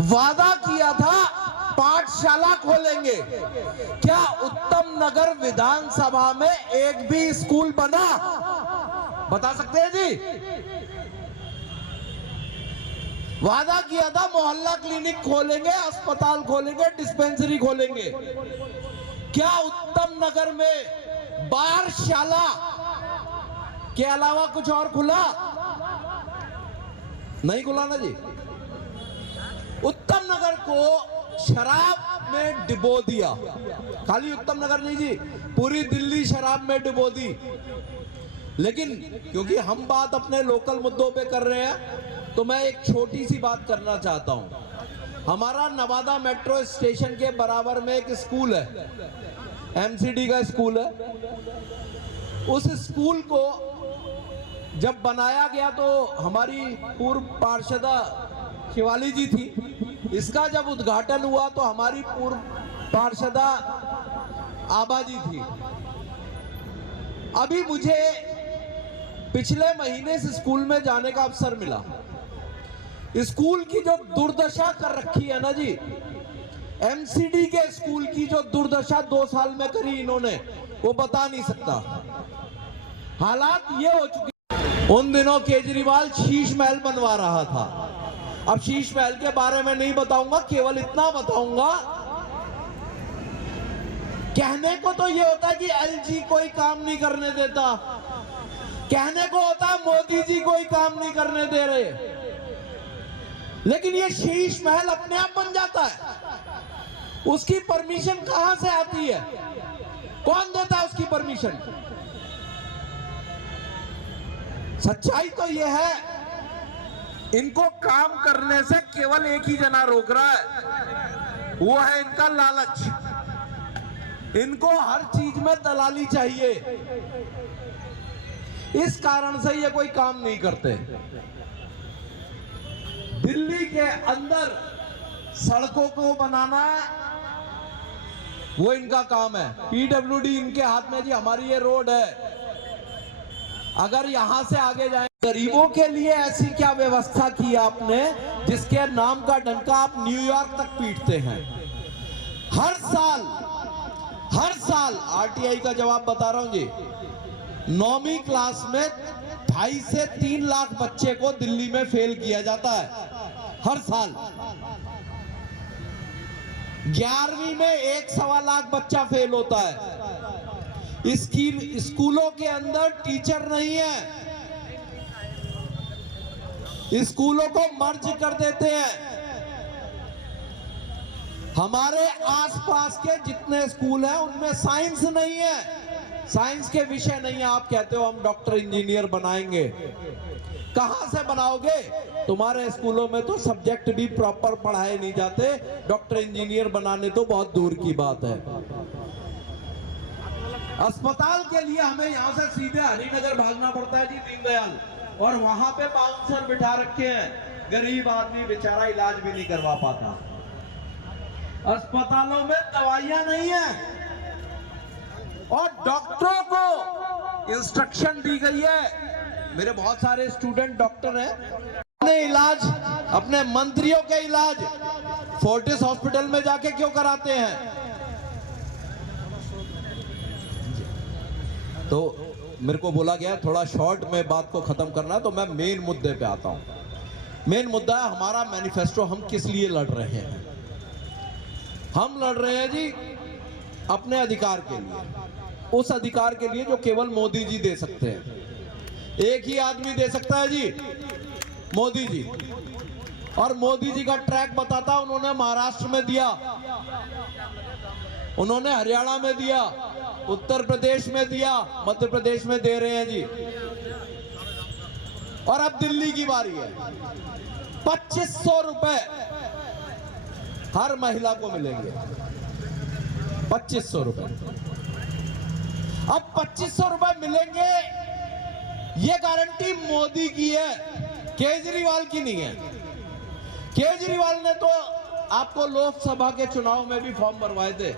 वादा किया था पाठशाला खोलेंगे। क्या उत्तम नगर विधानसभा में एक भी स्कूल बना? बता सकते हैं जी? वादा किया था मोहल्ला क्लिनिक खोलेंगे, अस्पताल खोलेंगे, डिस्पेंसरी खोलेंगे। क्या उत्तम नगर में बारशाला के अलावा कुछ और खुला? नहीं खुला ना जी। उत्तम नगर को शराब में डुबो दिया। खाली उत्तम नगर नहीं जी, पूरी दिल्ली शराब में डुबो दी। लेकिन क्योंकि हम बात अपने लोकल मुद्दों पे कर रहे हैं, तो मैं एक छोटी सी बात करना चाहता हूं। हमारा नवादा मेट्रो स्टेशन के बराबर में एक स्कूल है, एमसीडी का स्कूल है। उस स्कूल को जब बनाया गया तो हमारी पूर्व पार्षदा शिवाली जी थी। इसका जब उद्घाटन हुआ तो हमारी पूर्व पार्षदा आबा जी थी। अभी मुझे पिछले महीने से स्कूल में जाने का अवसर मिला। स्कूल की जो दुर्दशा कर रखी है ना जी, एमसीडी के स्कूल की जो दुर्दशा 2 साल में करी इन्होंने, वो बता नहीं सकता। हालात ये हो चुके। उन दिनों केजरीवाल शीश महल बनवा रहा था। अब शीश महल के बारे में नहीं बताऊंगा, केवल इतना बताऊंगा, कहने को तो ये होता है कि एलजी कोई काम नहीं करने देता, कहने को होता है मोदी जी कोई काम नहीं करने दे रहे, लेकिन ये शीश महल अपने आप बन जाता है। उसकी परमिशन कहां से आती है? कौन देता है उसकी परमिशन? सच्चाई तो यह है, इनको काम करने से केवल एक ही जना रोक रहा है, वो है इनका लालच। इनको हर चीज में दलाली चाहिए, इस कारण से ये कोई काम नहीं करते। दिल्ली के अंदर सड़कों को बनाना वो इनका काम है। पीडब्ल्यूडी इनके हाथ में जी। हमारी ये रोड है, अगर यहां से आगे जाए, गरीबों के लिए ऐसी क्या व्यवस्था की आपने जिसके नाम का डंका आप न्यूयॉर्क तक पीटते हैं? हर साल आरटीआई का जवाब बता रहा हूं जी, 9वीं क्लास में 2.5 से 3 लाख बच्चे को दिल्ली में फेल किया जाता है हर साल। 11वीं में 1.25 लाख बच्चा फेल होता है। स्कूलों के अंदर टीचर नहीं है, स्कूलों को मर्ज कर देते हैं। हमारे आसपास के जितने स्कूल हैं उनमें साइंस नहीं है, साइंस के विषय नहीं है। आप कहते हो हम डॉक्टर इंजीनियर बनाएंगे, कहां से बनाओगे? तुम्हारे स्कूलों में तो सब्जेक्ट भी प्रॉपर पढ़ाए नहीं जाते, डॉक्टर इंजीनियर बनाने तो बहुत दूर की बात है। अस्पताल के लिए हमें यहां से सीधे हरिनगर भागना पड़ता है जी, दीनदयाल, और वहां पे बाउंसर बिठा रखे हैं। गरीब आदमी बेचारा इलाज भी नहीं करवा पाता। अस्पतालों में दवाइयां नहीं है, और डॉक्टरों को इंस्ट्रक्शन दी गई है। मेरे बहुत सारे स्टूडेंट डॉक्टर हैं, अपने इलाज, अपने मंत्रियों के इलाज फोर्टिस हॉस्पिटल में जाके क्यों कराते हैं? तो मेरे को बोला गया थोड़ा शॉर्ट में बात को खत्म करना, तो मैं मेन मुद्दे पे आता हूं। मेन मुद्दा है हमारा मैनिफेस्टो। हम किस लिए लड़ रहे हैं? हम लड़ रहे हैं जी अपने अधिकार के लिए, उस अधिकार के लिए जो केवल मोदी जी दे सकते हैं। एक ही आदमी दे सकता है जी, मोदी जी। और मोदी जी का ट्रैक बताता, उन्होंने महाराष्ट्र में दिया, उन्होंने हरियाणा में दिया, उत्तर प्रदेश में दिया, मध्य प्रदेश में दे रहे हैं जी, और अब दिल्ली की बारी है। 2500 रुपए हर महिला को मिलेंगे, 2500 रुपए। अब 2500 रुपए मिलेंगे, ये गारंटी मोदी की है, केजरीवाल की नहीं है। केजरीवाल ने तो आपको लोकसभा के चुनाव में भी फॉर्म भरवाए थे,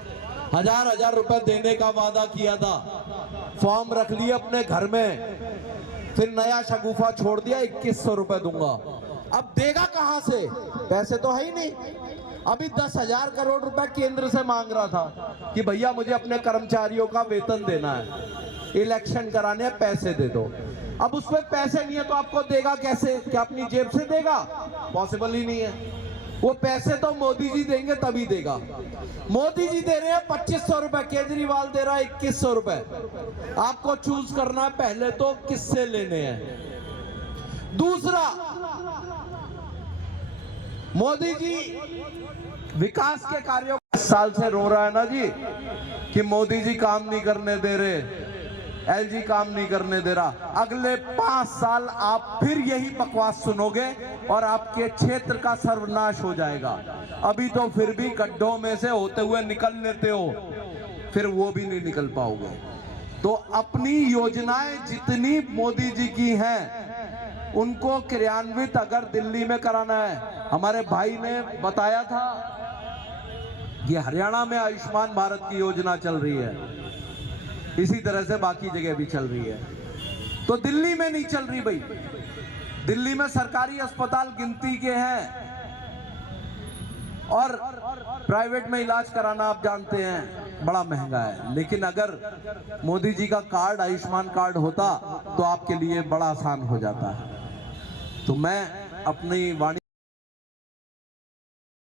1000 रुपए देने का वादा किया था, फॉर्म रख लिए अपने घर में, फिर नया शगुफा छोड़ दिया 2100 रुपए दूंगा। अब देगा कहां से? पैसे तो है ही नहीं। अभी 10,000 करोड़ रुपए केंद्र से मांग रहा था कि भैया मुझे अपने कर्मचारियों का वेतन देना है, इलेक्शन कराने हैं, पैसे दे दो। अब उसमें पैसे नहीं है तो आपको देगा कैसे? क्या अपनी जेब से देगा? पॉसिबल ही नहीं है। वो पैसे तो मोदी जी देंगे तभी देगा। मोदी जी दे रहे हैं 2500 रुपए, केजरीवाल दे रहा है 2100 रुपए। आपको चूज करना है पहले तो किससे लेने हैं। दूसरा, मोदी जी विकास के कार्यों 10 साल से रो रहा है ना जी कि मोदी जी काम नहीं करने दे रहे, एलजी काम नहीं करने दे रहा। अगले 5 साल आप फिर यही बकवास सुनोगे और आपके क्षेत्र का सर्वनाश हो जाएगा। अभी तो फिर भी गड्ढों में से होते हुए निकल लेते हो, फिर वो भी नहीं निकल पाओगे। तो अपनी योजनाएं जितनी मोदी जी की हैं उनको क्रियान्वित अगर दिल्ली में कराना है। हमारे भाई ने बताया था कि हरियाणा में आयुष्मान भारत की योजना चल रही है, इसी तरह से बाकी जगह भी चल रही है। तो दिल्ली में नहीं चल रही भाई। दिल्ली में सरकारी अस्पताल गिनती के हैं और प्राइवेट में इलाज कराना आप जानते हैं बड़ा महंगा है। लेकिन अगर मोदी जी का कार्ड, आयुष्मान कार्ड होता तो आपके लिए बड़ा आसान हो जाता है। तो मैं अपनी वाणी